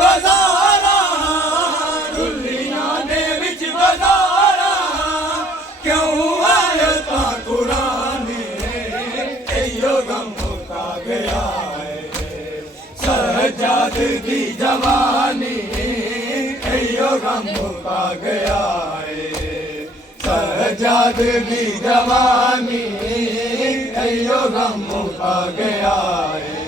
बाजारा दुल्लियां दे विच बाजारा क्यों आया ता कुराने एयो गम मुका गया है सजाद दी जवानी एयो गम मुका गया है सजाद दी जवानी एयो गम मुका गया है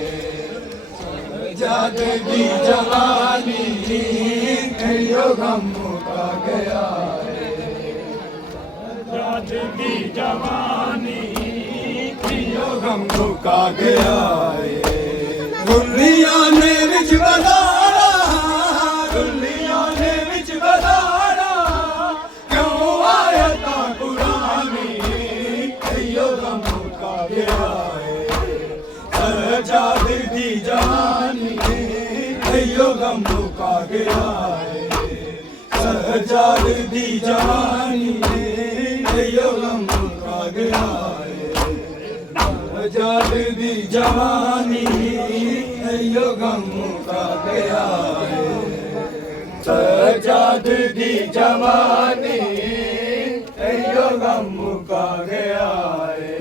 सजाद दी जवानी एयो गम मुका गया है सजाद दी जवानी एयो गम मुका गया है दुल्लियां ने विच बाजारा दुल्लियां ने विच बाजारा क्यों आया ता कुरानी एयो गम मुका गया है सजाद दी जवानी एयो गम मुका गया है सजाद दी जवानी एयो गम मुका गया है सजाद दी जवानी एयो गम मुका गया है सजाद दी जवानी एयो गम मुका गया है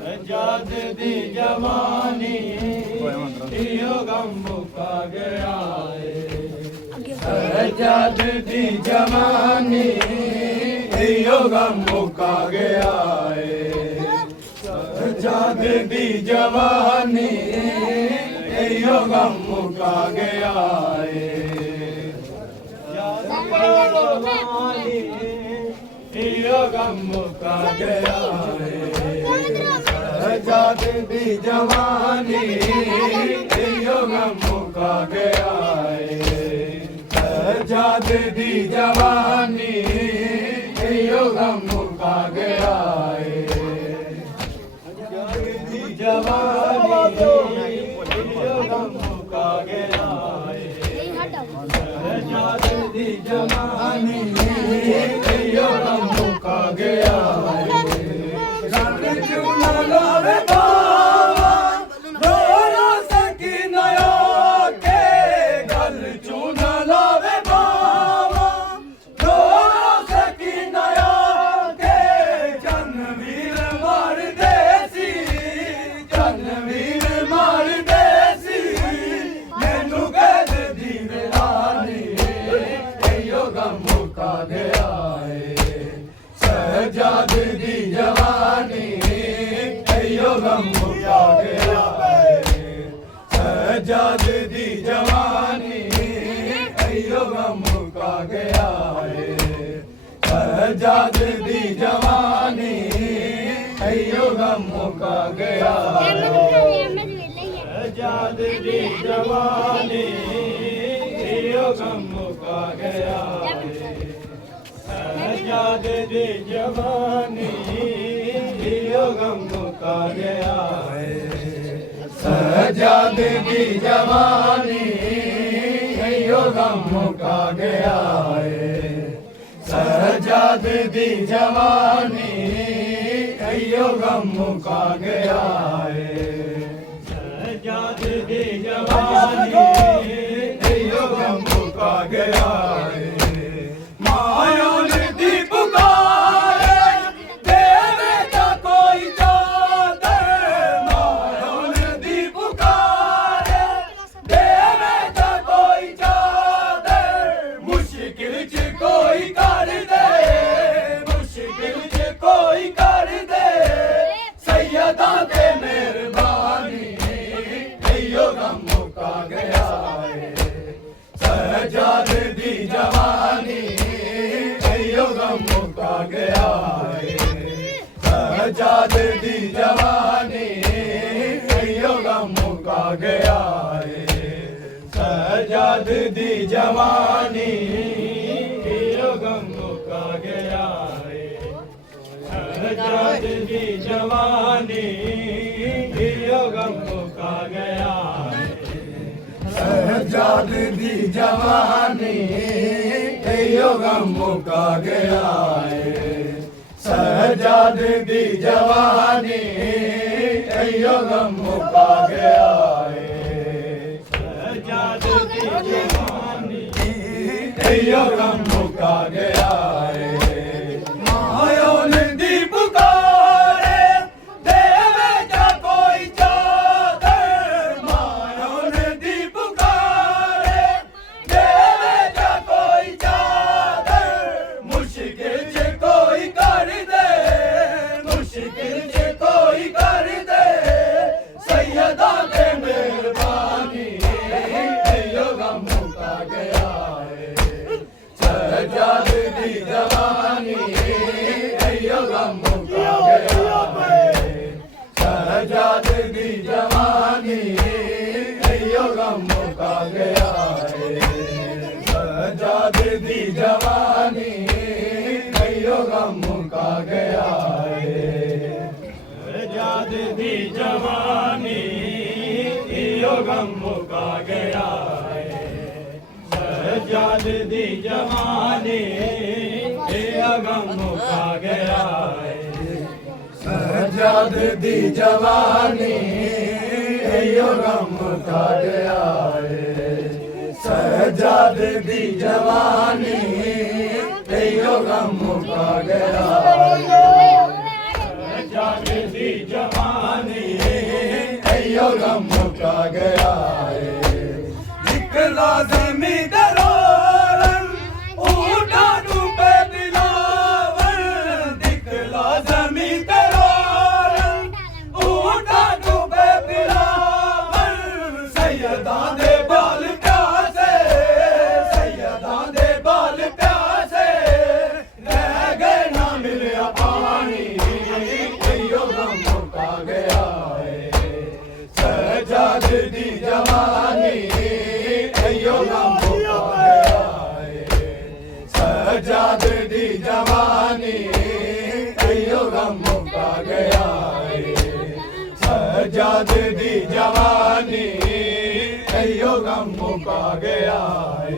सजाद दी जवानी एयो गम मुका गया है सजाद दी जवानी एयो गम मुका गया है सजाद दी जवानी एयो गम मुका गया है जवानी एयो गम मुका गया है सजाद दी जवानी एयो गम मुका गया है सजाद दी जवानी एयो गम मुका गया है जवानी एयो गम मुका गया है सजाद दी जवानी एयो गम मुका गया है गल चुना लावे बावा रो सकी नया के गल चुना लावे बावा रो सकी नया के जनवीर मार देसी जनवीर मार देसी मैनू कैद दी वेलानी एयो गम मुका गया है सजाद दी जवानी एयो गम मुका गया है सजाद दी जवानी एयो गम मुका गया है सजाद दी जवानी एयो गम मुका गया सजाद दी जवानी एयो गम मुका गया सजाद दी जवानी एयो गम मुका गया सजाद दी जवानी एयो गम मुका गया सजाद दी जवानी एयो गम मुका गया सजाद दी जवानी एयो गम मुका गया माया दी पुकार देवे ता कोई जात माया दी पुकार देवे ता कोई जात मुश्किल च कोई कर दे मुश्किल च कोई कर दे सैयदा ते मेहरबानी एयो गम मुका गया सजाद दी जवानी एयो गम मुका गया सजाद दी जवानी एयो गम मुका गया सजाद दी जवानी एयो गम मुका गया सजाद दी जवानी एयो गम मुका गया सजाद दी जवानी एयो गम मुका गया सजाद दी जवानी एयो गम मुका गया सजाद दी अयो गम मुका गया है। मायों ने दी पुकारे देवे क्या कोई चादर, मायों ने दी पुकारे देवे क्या कोई चादर, मुश्किल से कोई कर दे, मुश्किल से कोई कर दे, सैयदा के मेहरबानी अयो गम मुका गया है। सजाद दी जवानी अयो गम मुका गया है। सजाद दी जवानी अयो गम मुका गया है। सजाद दी जवानी अयो गम मुका गया है। सजाद दी जवानी अयो गम मुका गया है। सजाद दी जवानी अयो गम मुका गया है। सजाद दी जवानी अयो गम मुका गया है। सजाद दी जवानी अयो गम मुका गया है। सजाद दी जवानी अयो गम मुका गया है। निकला ज़मीं दरोरन ऊँटा डूबे बिलावर, निकला ज़मीं दरोरन ऊँटा डूबे बिलावर, सैयदा दे बाल प्यासे, सैयदा दे बाल प्यासे, रह गए ना मिलिया पानी अयो गम मुका गया है। सजाद दी जवानी अयो गम मुका गया है। सजाद दी जवानी अयो गम मुका गया है। सजाद दी जवानी अयो गम मुका गया है।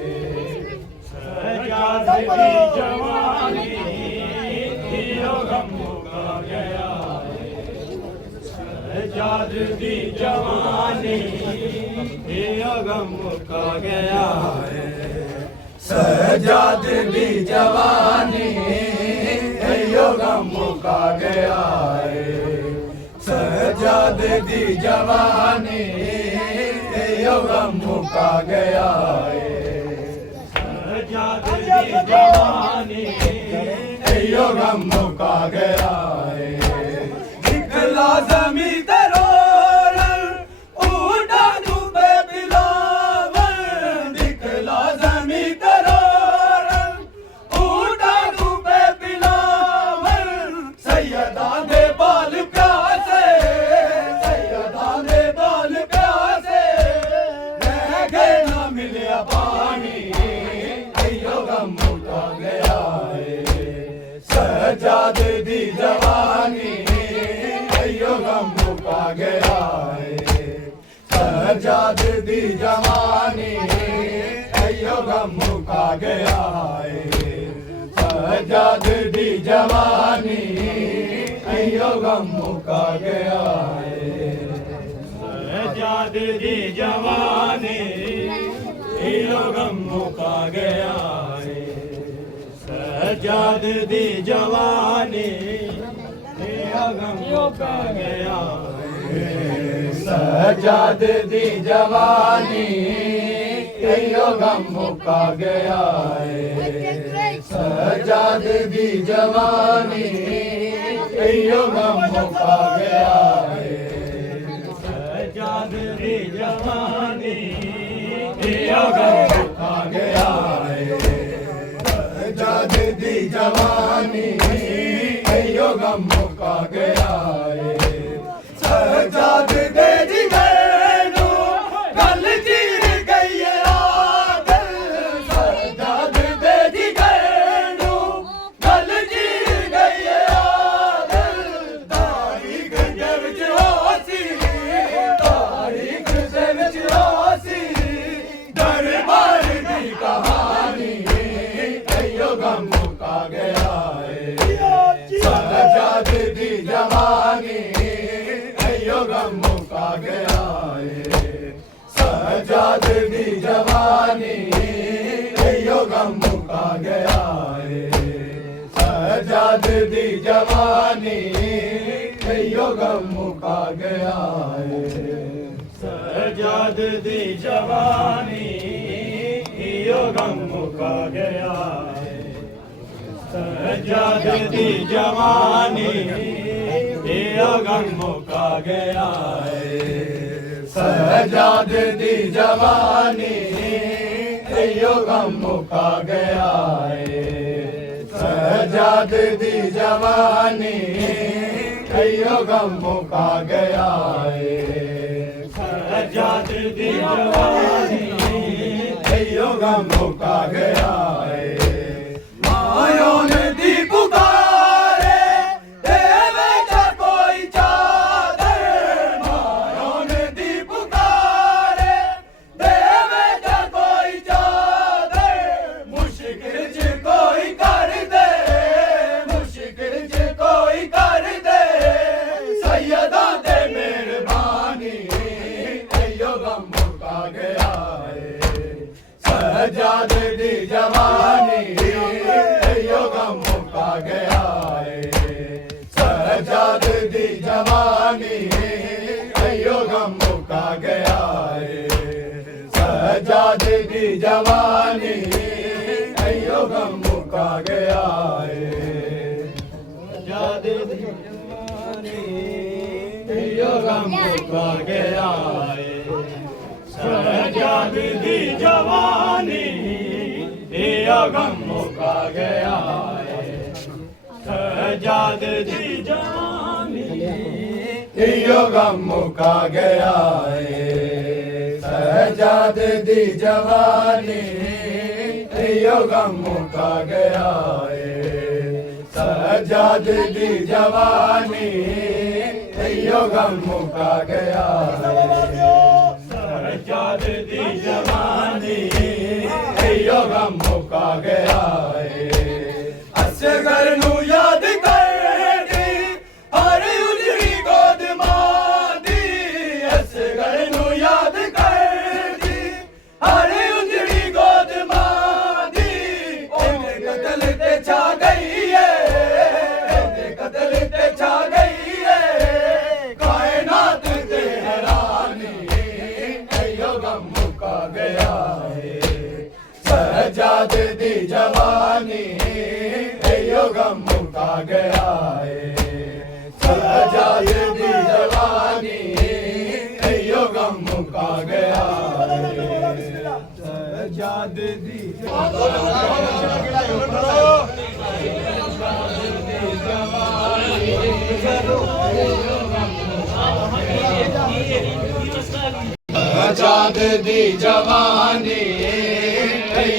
सजाद दी जवानी अयो गम मुका गया है। सजाद दी जवानी अयो गम मुका गया है। सजाद दी जवानी अयो गम मुका गया है। सजाद दी जवानी अयो गम मुका गया है। सजाद दी जवानी अयो गम मुका गया है। निकला ज़मीं दरोरन ऊँटा डूबे बिलावर, निकला ज़मीं दरोरन ऊँटा डूबे बिलावर, सैयदा दे बाल प्यासे, सैयदा दे बाल प्यासे, रह गए ना मिलिया पानी अयो गम मुका गया है। सजाद दी जवानी अयो गम मुका गया है। सजाद दी जवानी अयो गम मुका गया है। सजाद दी जवानी अयो गम मुका गया है। सजाद दी जवानी अयो गम मुका गया है। सजाद दी जवानी अयो गम मुका गया है। सजाद दी जवानी अयो गम मुका गया है। सजाद दी जवानी अयो गम मुका गया है। सजाद दी जवानी अयो गम मुका गया है। सजाद दी जवानी अयो गम मुका गया है। सजाद दे दी गैनू गल चीर गई रात, सजाद दे दी गैनू गल चीर गई रात, तारीख दे विच होसी, तारीख दे विच होसी, दरबार दी कहानी अयो गम मुका गया है। सजाद दी जवानी अयो गम मुका गया है। सजाद दी जवानी अयो गम गया है सजाद दी जवानी यो गम मुका गया है सजाद दी जवानी यो गम मुका गया है सजाद दी जवानी यो गम मुका गया है सजाद दी जवानी यो गम मुका गया है सजाद दी जवानी यो गम मुका गया है सजाद दी जवानी यो गम मुका गया है मायों ने दी पुकारे देवे का कोई चादर मायों ने दी पुकारे देवे का कोई चादर मुश्किल च कोई कर दे मुश्किल च कोई कर दे सैयदा दे मेहरबानी यो गम मुका गया है सजाद दी जवानी यो गम मुका गया है सजाद दी जवानी यो गम मुका गया है सजाद दी जवानी यो गम मुका गया है सजाद दी जवानी यो गम मुका गया है सजाद दी जवानी यो गम मुका गया है सजाद दी जवानी यो गम मुका गया है सजाद दी जवानी यो गम मुका गया है सजाद दी जवानी यो गम मुका गया है सजाद दी जवानी यो गम मुका गया है असगर नू याद करदी हर उजड़ी गोद मां दी असगर नू याद करदी हर उजड़ी गोद मां दी ओने कतल ते छा गई है ओने कतल ते छा गई है कायनात ते हैरानी यो गम मुका गया है सजाद दी जवानी यो गम मुका गया है सजाद दी जवानी यो गम मुका गया है सजाद दी सजाद दी जवानी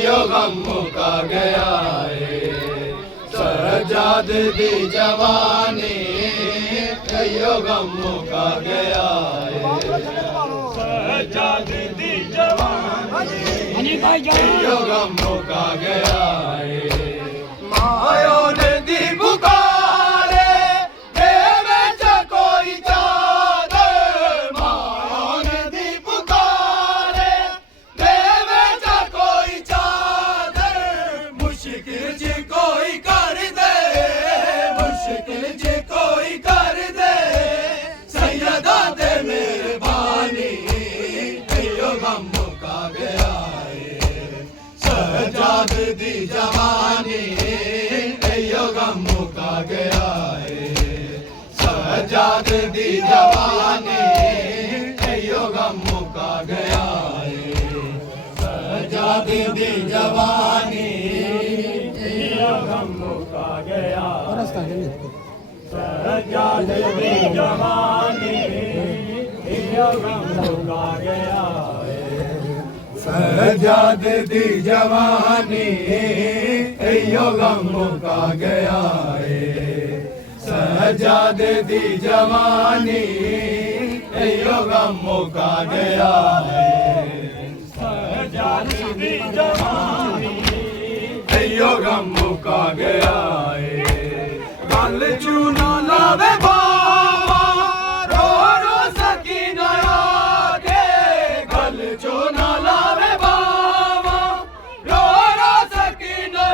यो गम मुका गया है सजाद दी जवानी यो गम मुका गया है सजाद दी जवानी यो गम मुका गया है मायों ने दी पुकारे देवे च कोई चादर मायों ने दी पुकारे देवे च कोई चादर मुश्किल च कोई कर दे मुश्किल च कोई कर दे सैयदा दे मेहरबानी यो गम मुका गया है सजाद दी जवानी यो गम मुका गया है सजाद दी जवानी यो गम मुका गया है सजाद दी जवानी यो गम मुका गया सजाद दी जवानी यो गम मुका गया है सजाद दी जवानी यो गम मुका गया है सजाद दी जवानी यो गम मुका गया है सजाद दी जवानी यो गम मुका गया है गल चूना लावे बाबा रो रो सकीना के गल चूना लावे बाबा रो रो सकीना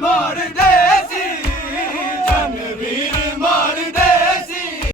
ਮੋੜਦਾ